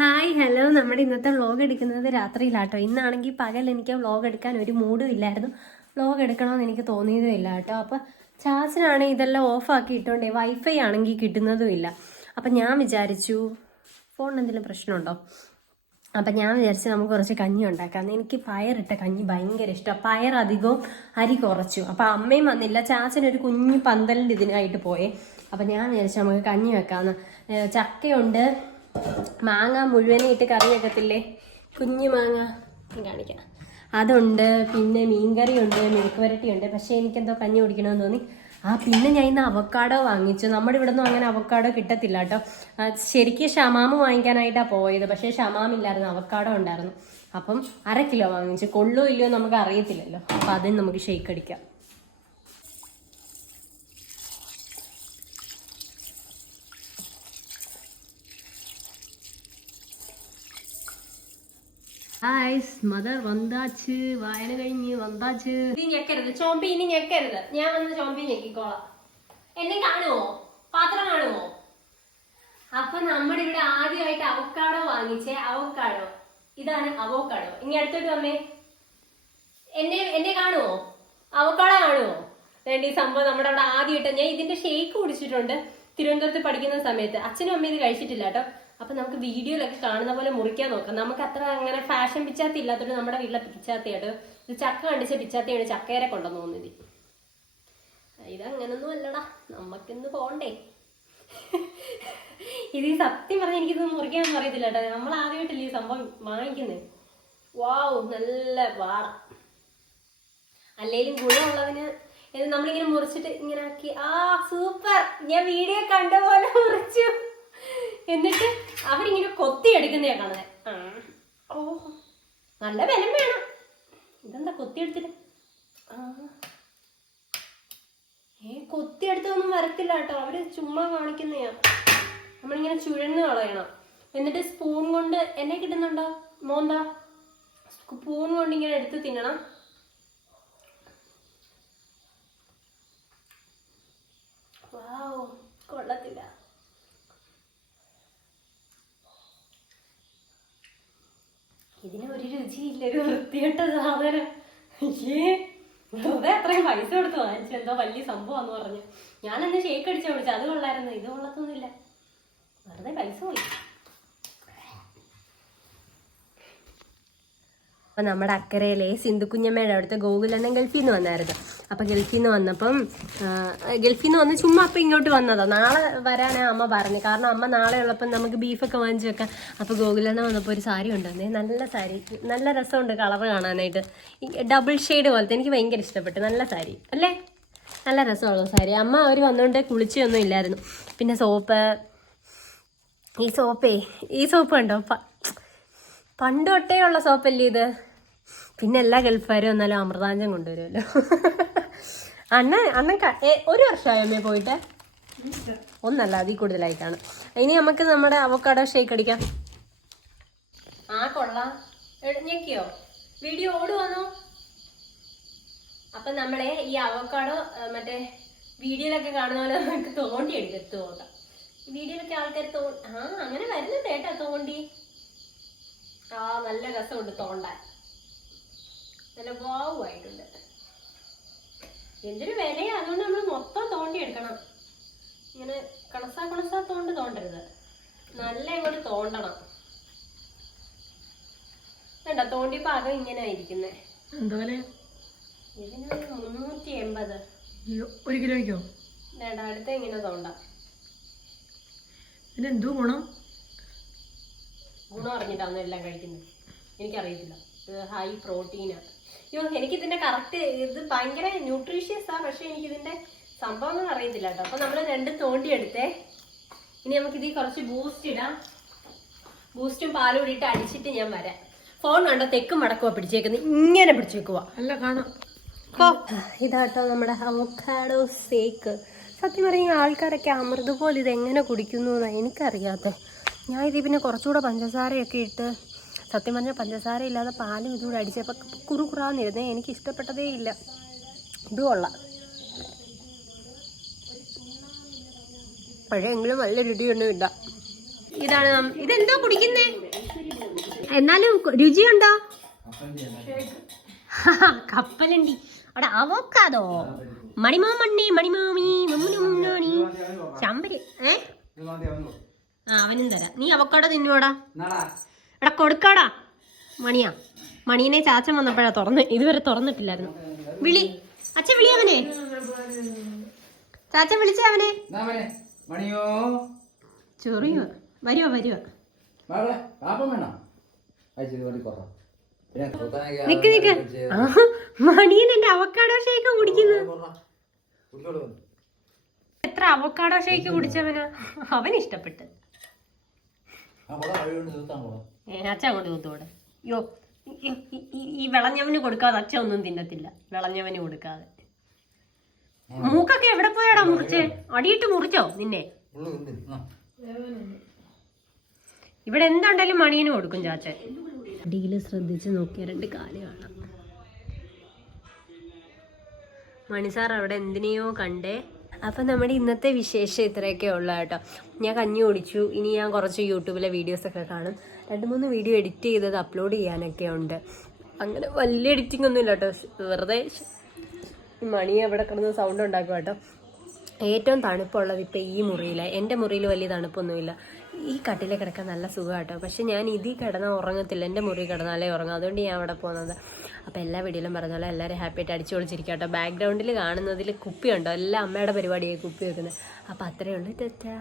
Hi hello. നമ്മുടെ ഇന്നത്തെ vlog എടുക്കുന്നത് രാത്രിയിലാട്ടോ. ഇന്നാണെങ്കിൽ പകൽ എനിക്ക് വ്ളോഗ് എടുക്കാൻ ഒരു മൂഡും ഇല്ലായിരുന്നു. വ്ളോഗ് എടുക്കണമെന്ന് എനിക്ക് തോന്നിയതും ഇല്ല കേട്ടോ. അപ്പോൾ ചാച്ചനാണെങ്കിൽ ഇതെല്ലാം ഓഫാക്കി ഇട്ടുകൊണ്ടേ വൈഫൈ ആണെങ്കിൽ കിട്ടുന്നതും ഇല്ല. അപ്പം ഞാൻ വിചാരിച്ചു ഫോണിന് എന്തെങ്കിലും പ്രശ്നമുണ്ടോ? അപ്പം ഞാൻ വിചാരിച്ചു നമുക്ക് കുറച്ച് കഞ്ഞി ഉണ്ടാക്കാം. എനിക്ക് പയറിട്ട കഞ്ഞി ഭയങ്കര ഇഷ്ടമാണ് പയർ അധികവും അരി കുറച്ചു. അപ്പം അമ്മയും വന്നില്ല. ചാച്ചനൊരു കുഞ്ഞു പന്തലിന്റെ ഇതിനായിട്ട് പോയേ. അപ്പം ഞാൻ വിചാരിച്ചു നമുക്ക് കഞ്ഞി വെക്കാമെന്ന് ചക്കയുണ്ട്. മാങ്ങ മുഴുവനെ ഇട്ട് കറി വെക്കത്തില്ലേ? കുഞ്ഞു മാങ്ങ. കാണിക്കാം. അതുണ്ട് പിന്നെ മീൻകറി ഉണ്ട് മെഴുക്ക് വരട്ടിയുണ്ട് പക്ഷേ എനിക്കെന്തോ കഞ്ഞി കുടിക്കണമെന്ന് തോന്നി. ആ പിന്നെ ഞാൻ ഇന്ന് അവക്കാടോ വാങ്ങിച്ചു. നമ്മുടെ ഇവിടെ നിന്നും അങ്ങനെ അവക്കാടോ കിട്ടത്തില്ല കേട്ടോ. ശരിക്കും ഷമാമ് വാങ്ങിക്കാനായിട്ടാണ് പോയത്. പക്ഷേ ഷമാം ഇല്ലായിരുന്നു അവക്കാടോ ഉണ്ടായിരുന്നു. അപ്പം അര കിലോ വാങ്ങിച്ചു. കൊള്ളോ ഇല്ലയോ നമുക്ക് അറിയത്തില്ലല്ലോ. അപ്പം അതിന് നമുക്ക് ഷെയ്ക്ക് അടിക്കാം. ഗായ്സ് മദർ വന്താച്ച് വായന കഴിഞ്ഞ് വന്താച്ച് നീ ഞെക്കരുത്. ചോമ്പി ഇനി ഞെക്കരുത്. ഞാൻ വന്ന് ചോമ്പി ഞെക്കിക്കോളാം. എന്നെ കാണുമോ പാത്രം കാണുമോ അപ്പൊ നമ്മുടെ ഇവിടെ ആദ്യമായിട്ട് അവക്കാടോ വാങ്ങിച്ചേ അവക്കാടോ. ഇതാണ് അവക്കാടോ. ഇനി അടുത്തോട്ട് വന്നേ. എന്നെ എന്നെ കാണുമോ അവക്കാടോ കാണുമോ വേണ്ട ഈ സംഭവം നമ്മുടെ അവിടെ ആദ്യമായിട്ട് ഞാൻ ഇതിന്റെ ഷേക്ക് കുടിച്ചിട്ടുണ്ട്. തിരുവനന്തപുരത്ത് പഠിക്കുന്ന സമയത്ത് അച്ഛനും അമ്മയും ഇത് കഴിച്ചിട്ടില്ല കേട്ടോ. അപ്പൊ നമുക്ക് വീഡിയോയിലൊക്കെ കാണുന്ന പോലെ മുറിക്കാൻ നോക്കാം. നമുക്ക് അത്ര അങ്ങനെ ഫാഷൻ പിച്ചാത്തി ഇല്ലാത്തതുകൊണ്ട് നമ്മുടെ വീട്ടിലെ പിച്ചാത്തിയായിട്ട് ഇത് ചക്ക കണ്ടിച്ച പിച്ചാത്തിയാണ് ചക്കയരെ കൊണ്ടുവന്നു തോന്നിയത് ഇതങ്ങനൊന്നും അല്ലടാ. നമുക്കിന്ന് പോണ്ടേ. ഇത് ഈ സത്യം പറഞ്ഞ എനിക്കിത് മുറിക്കാനൊന്നും അറിയത്തില്ല കേട്ടോ. നമ്മൾ ആദ്യമായിട്ടില്ല ഈ സംഭവം വാങ്ങിക്കുന്നത്. വാവ് നല്ല വാട. അല്ലെങ്കിലും ഗുണമുള്ളതിന് ഇത് നമ്മളിങ്ങനെ മുറിച്ചിട്ട് ഇങ്ങനെ ആക്കി. ആ സൂപ്പർ. ഞാൻ വീഡിയോ കണ്ട പോലെ മുറിച്ചു. എന്നിട്ട് അവരിങ്ങനെ കൊത്തി എടുക്കുന്നേ കാണുന്നത്. ഓ. നല്ല ബലം വേണം. ഇതെന്താ കൊത്തി എടുത്തില്ല ഏ കൊത്തി എടുത്തൊന്നും വരത്തില്ല കേട്ടോ. അവർ ചുമ്മാ കാണിക്കുന്നയാ. നമ്മളിങ്ങനെ ചുഴന്ന് കളയണം. എന്നിട്ട് സ്പൂൺ കൊണ്ട് എന്നെ കിട്ടുന്നുണ്ടോ? മോന്താ? സ്പൂൺ കൊണ്ട് ഇങ്ങനെ എടുത്ത് തിന്നണം വാവ് കൊള്ളത്തില്ല ഇതിന് ഒരു രുചിയില്ല ഒരു വൃത്തികെട്ട സാധനം. വെറുതെ അത്രയും പൈസ കൊടുത്തു വാങ്ങിച്ചു. എന്തോ വലിയ സംഭവമാന്ന് പറഞ്ഞു. ഞാൻ എന്ന് ഷേക്ക് അടിച്ചാ വിളിച്ചു അത് കൊള്ളായിരുന്നു. ഇത് കൊള്ളത്തൊന്നുമില്ല. വെറുതെ പൈസ പോയി. അപ്പം നമ്മുടെ അക്കരയിലെ സിന്ധുക്കുഞ്ഞമ്മയുടെ അവിടുത്തെ ഗോകുലണ്ണൻ ഗൾഫിൽ നിന്ന് വന്നായിരുന്നു. അപ്പം ഗൾഫിൽ നിന്ന് വന്നപ്പം ഗൾഫിൽ നിന്ന് വന്ന് ചുമ്മാ അപ്പം ഇങ്ങോട്ട് വന്നതാ. നാളെ വരാനാ അമ്മ പറഞ്ഞു കാരണം അമ്മ നാളെ ഉള്ളപ്പം നമുക്ക് ബീഫൊക്കെ വാങ്ങിച്ച് വെക്കാം. അപ്പോൾ ഗോകുലണ്ണ വന്നപ്പോൾ ഒരു സാരി ഉണ്ടെന്നേ നല്ല സാരി. നല്ല രസമുണ്ട് കളർ കാണാനായിട്ട്. ഡബിൾ ഷെയ്ഡ് പോലത്തെ. എനിക്ക് ഭയങ്കര ഇഷ്ടപ്പെട്ടു. നല്ല സാരി. അല്ലേ? നല്ല രസമുള്ള സാരി. അമ്മ അവർ വന്നുകൊണ്ട് കുളിച്ചൊന്നും ഇല്ലായിരുന്നു. പിന്നെ സോപ്പ്. ഈ സോപ്പേ. ഈ സോപ്പ് കണ്ടോ? പ- പണ്ട് തൊട്ടേ ഉള്ള സോപ്പല്ലേ ഇത്? പിന്നെ എല്ലാ ഗൾഫുകാരും വന്നാലും അമൃതാഞ്ചം കൊണ്ടുവരുമല്ലോ. അണ്ണൻ അണ്ണൻ ഒരു വർഷമായമ്മേ പോയിട്ട്? ഒന്നല്ല അതിൽ കൂടുതലായിട്ടാണ്. ഇനി നമുക്ക് നമ്മുടെ അവക്കാടോ ഷേക്ക് അടിക്കാം. ആ കൊള്ളാം. ഞെക്കിയോ വീഡിയോ ഓടുവാണോ അപ്പൊ നമ്മളെ ഈ അവക്കാടോ മറ്റേ വീഡിയോയിലൊക്കെ കാണുന്ന പോലെ നമുക്ക് തോണ്ടി എടുക്കത്ത് പോകാം വീഡിയോയിലൊക്കെ ആൾക്കാർ തോ ആ അങ്ങനെ വരുന്നുണ്ട് കേട്ടോ തോണ്ടി. ആ നല്ല രസമുണ്ട് തോണ്ടാൻ. നല്ല വാവുമായിട്ടുണ്ട് എന്തൊരു വിലയാ? അതുകൊണ്ട് നമ്മൾ മൊത്തം തോണ്ടി എടുക്കണം ഇങ്ങനെ കണസാ കണസാ തോണ്ട് തോണ്ടരുത്. നല്ല ഇങ്ങോട്ട് തോണ്ടണം. വേണ്ട തോണ്ടി പാകം ഇങ്ങനെ ആയിരിക്കുന്നേ ഇതിനൊരു മുന്നൂറ്റി എൺപത്. ഒരു കിലോയ്ക്കോ? വേണ്ട അടുത്ത ഇങ്ങനെ തോണ്ട. ഇതിന് എന്തോ ഗുണം? ഗുണം അറിഞ്ഞിട്ടാണ് എല്ലാം കഴിക്കുന്നത്. എനിക്കറിയത്തില്ല. ഹൈ പ്രോട്ടീനാണ് അയ്യോ എനിക്കിതിന്റെ കറക്റ്റ് ഇത് ഭയങ്കര പക്ഷെ എനിക്കിതിന്റെ സംഭവം ഒന്നും അറിയത്തില്ല കേട്ടോ. അപ്പൊ നമ്മൾ രണ്ടും തോണ്ടി എടുത്തേ. ഇനി നമുക്ക് ഇതിൽ കുറച്ച് ബൂസ്റ്റ് ഇടാം. ബൂസ്റ്റും പാലും കൂടിയിട്ട് അടിച്ചിട്ട് ഞാൻ വരാം. ഫോൺ കണ്ടോ? തെക്കും മടക്കുവാ പിടിച്ചേക്കുന്നത് ഇങ്ങനെ പിടിച്ചേക്കുവാ. അല്ല കാണാം. ഇതാട്ടോ നമ്മുടെ അവക്കാഡോ സേക്ക് സത്യം പറയുന്ന ആൾക്കാരൊക്കെ അമൃത് പോലെ ഇത് എങ്ങനെ കുടിക്കുന്നു എന്നാണ് എനിക്കറിയാത്ത. ഞാൻ ഇത് പിന്നെ കുറച്ചുകൂടെ പഞ്ചസാരയൊക്കെ ഇട്ട് സത്യം പറഞ്ഞാൽ പഞ്ചസാര ഇല്ലാതെ പാലും ഇതുകൂടെ അടിച്ചപ്പോൾ കുറുകുറാന്നിരുന്നേ എനിക്ക് ഇഷ്ടപ്പെട്ടതേ ഇല്ല. ഇത് കൊള്ളാം. പഴയെങ്കിലും നല്ല രുചിയൊന്നും ഇല്ല. ഇതാണ് ഇതെന്തോ കുടിക്കുന്നേ? എന്നാലും രുചിയുണ്ടോ? കപ്പലണ്ടി. അവിടെ അവക്കാതോ? മണിമോ മണ്ണി മണിമോമി മമ്മുനി മുന്നോണി. ചമ്പരി ഏ? ആ അവനും തരാം. നീ അവക്കാടോ തിന്നുവാടാ? എടാ കൊടുക്കാടാ. മണിയാ. മണീനെ ചാച്ചൻ വന്നപ്പോഴാ തുറന്ന്. ഇതുവരെ തുറന്നിട്ടില്ലായിരുന്നു. വിളി. അച്ഛൻ വിളി അവനെ. ചാച്ചൻ വിളിച്ച അവനെ. മണിയോ? ചെറിയ. വരുവോ വരുവോ. നിക്ക് നിക്ക്. ആ, മണിയൻ എന്റെ അവക്കാടോ ഷേക്ക് കുടിക്കുന്നു. എത്ര അവക്കാടോ ഷേക്ക് കുടിച്ചവനാ. അവൻ ഇഷ്ടപ്പെട്ട്. അച്ഛൻ അങ്ങോട്ട് കൂത്തോടെ യോ ഈ- വിളഞ്ഞവന് കൊടുക്കാതെ അച്ഛൻ ഒന്നും തിന്നത്തില്ല. വിളഞ്ഞവന് കൊടുക്കാതെ. മൂക്കൊക്കെ എവിടെ പോയാടാ മുറിച്ചേ? അടിയിട്ട് മുറിച്ചോ നിന്നെ? ഇവിടെ എന്തുണ്ടെങ്കിലും മണിയന് കൊടുക്കും ചാച്ചൻ. അടിയിൽ ശ്രദ്ധിച്ച് നോക്കിയ രണ്ട് കാൽ കാണാം. മണിസാർ അവിടെ എന്തിനെയോ കണ്ടേ. അപ്പം നമ്മുടെ ഇന്നത്തെ വിശേഷം ഇത്രയൊക്കെ ഉള്ളു കേട്ടോ. ഞാൻ കഞ്ഞി കുടിച്ചു. ഇനി ഞാൻ കുറച്ച് യൂട്യൂബിലെ വീഡിയോസൊക്കെ കാണും. രണ്ട് മൂന്ന് വീഡിയോ എഡിറ്റ് ചെയ്തത് അപ്ലോഡ് ചെയ്യാനൊക്കെ ഉണ്ട്. അങ്ങനെ വലിയ എഡിറ്റിംഗ് ഒന്നും ഇല്ല കേട്ടോ. വെറുതെ മണി അവിടെ കിടന്ന് സൗണ്ട് ഉണ്ടാക്കും കേട്ടോ. ഏറ്റവും തണുപ്പുള്ളത് ഇപ്പം ഈ മുറിയിലാണ് എന്റെ മുറിയിൽ വലിയ തണുപ്പൊന്നുമില്ല. ഈ കട്ടിലെ കിടക്കാൻ നല്ല സുഖം കേട്ടോ പക്ഷെ ഞാൻ ഇതിൽ കിടന്നാൽ ഉറങ്ങത്തില്ല. എന്റെ മുറി കിടന്നാലേ ഉറങ്ങും. അതുകൊണ്ട് ഞാൻ അവിടെ പോകുന്നത്. അപ്പോൾ എല്ലാ വീഡിയോയിലും പറഞ്ഞ പോലെ എല്ലാവരും ഹാപ്പി ആയിട്ട് അടിച്ചു പൊളിച്ചിരിക്കുക കേട്ടോ. ബാക്ക്ഗ്രൗണ്ടിൽ കാണുന്നതിൽ കുപ്പിയുണ്ടോ? എല്ലാം അമ്മയുടെ പരിപാടിയായി കുപ്പി വെക്കുന്നത്. അപ്പോൾ അത്രയേ ഉള്ളൂ. ടാറ്റാ.